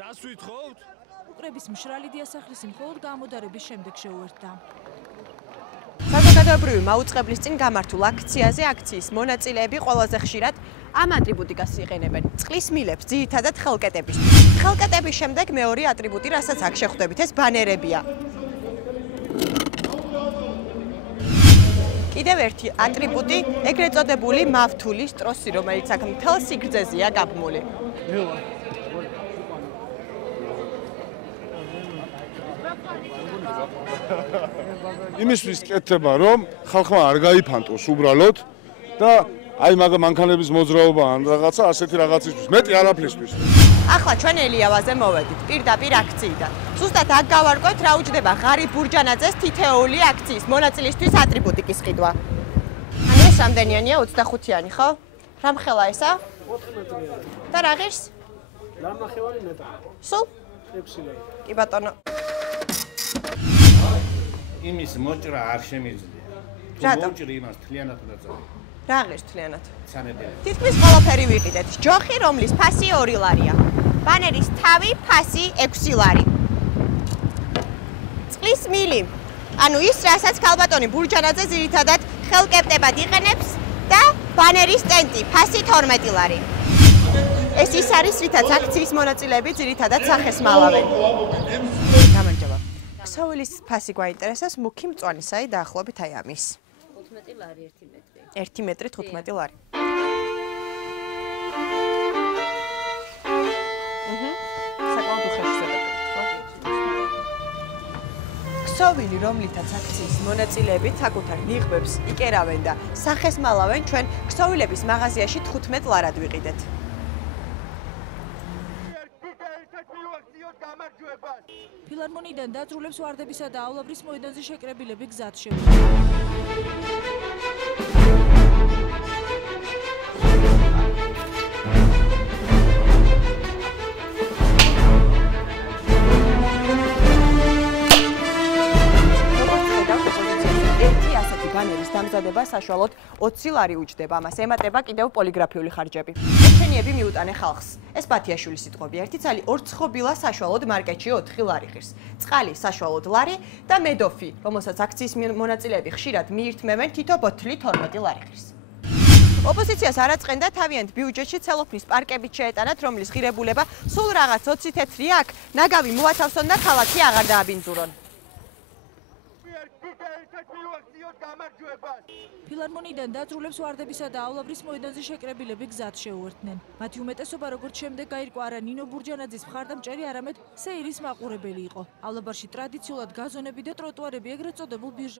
რას ვითხოვთ? უკრების მშრალი დიასახლისი მხოლოდ გამოდარების შემდეგ შეუერთდა. საზოგადოებრივი მაუწყებლის წინ გამართულ აქციაზე აქციის მონაწილეები ყველაზე ხშირად ამ ატრიბუტიკას იყენებენ. წყლის მილებს, ძირითადად ხელკეტებისთვის. ხელკეტების შემდეგ მეორე ატრიბუტი, რასაც აქ შეხვდებით, ეს ბანერებია. კიდევ ერთი ატრიბუტი, ეგრეთ წოდებული მავთულის ტროსი, რომელიც აქ მთელ სიგრძეზეა გაბმული. იმისთვის კეთდება, რომ ხალხმა არ გაიფანტოს უბრალოდ და აი მაგ მანქანების მოძრაობა ან რაღაცა ასეთი რაღაცისთვის, მეტი არაფრისთვის. ახლა ჩვენ ელიავაზე მოვედით პირდაპირ აქციიდან. ზუსტად აქ გავარკვევთ, რა უჯდება ღარიბ ბურჯანაძეს თითოეული აქციის მონაწილისთვის ატრიბუტიკის ყიდვა. ანუ ეს რამდენიანია 25-იანი, ხო? რამხელა ესა? 4 მეტრია. და რა ღირს? ნახევარი მეტრი. სულ? 6 ლარი. კი ბატონო. იმის მოჭრა არ შემიძლია. თუ მოჭრი იმას თლიანად უნდა წავიდე. რა ღირს თლიანად? ცანებია. თითქმის ყველაფერი ვიყიდეთ. ჯოხი, რომლის ფასი 2 ლარია. ბანერის თავი, ფასი 6 ლარი. წყლის მილი. ანუ ის, რასაც ქალბატონი ბურჯანაძე ძირითადად ხელკეპტებად იყენებს და ბანერის სტენდი, ფასი 12 ლარი. ეს ის არის, რითაც აქციის მონაწილეები ძირითადად სახეს მალავენ. გამარჯობა. ქსოვილის ფასი გვაინტერესებს, მუქი მწვანისაი დაახლოებით აი ამის. 15 ლარი 1 მეტრი. 1 მეტრი 15 ლარი. საკმაოდ უხეში ზედაპირით, ხო? ქსოვილი, რომლითაც აქციის მონაწილეები საკუთარ ნიღბებს იკერავენ და სახეს მალავენ, ჩვენ ქსოვილების მაღაზიაში 15 ლარად ვიყიდეთ. ფილარმონიიდან დაძრულებს ვარდებისა დაავლაბრის მოედანზე შეკრებილები გზად შეუდგნენ. ბანერის დამზადება საშუალოდ 20 ლარი უჯდება, ამას ემატება კიდევ პოლიგრაფიული ხარჯები. ეჩენიები მიუტანე ხალხს. ეს ბათიაშვილის სიტყვები, ერთი ცალი 2 ცხობილა საშუალოდ მარკეტში 4 ლარი ღირს. წყალი საშუალოდ ლარი და მედოფი, რომელსაც აქციის მონაწილეები ხშირად მიირთმევენ, თითო ბოთლი 12 ლარი ღირს. ოპოზიციას არ აწყენდა თავიანთ ბიუჯეტში ცელოფნის პარკებით შეეტანათ, რომლის ღირებულება სულ რაღაც 20 თეთრია აქ, ნაგავი მოათავსონ და ქალაქი აღარ დააბინძურონ. ფილარმონიიდან დაძრულებს ვარდებისა დაავლაბრის მოედანზე შეკრებილები გზად შეუერთდნენ. მათი უმეტესობა როგორც შემდეგ გაირკვა არა ნინო ბურჯანაძის მხარდამჭერი, არამედ სეირის მაყურებელი იყო.ავლაბარში ტრადიციულად გაზონები და ტროტუარები ეგრეთ წოდებულ ბირჟ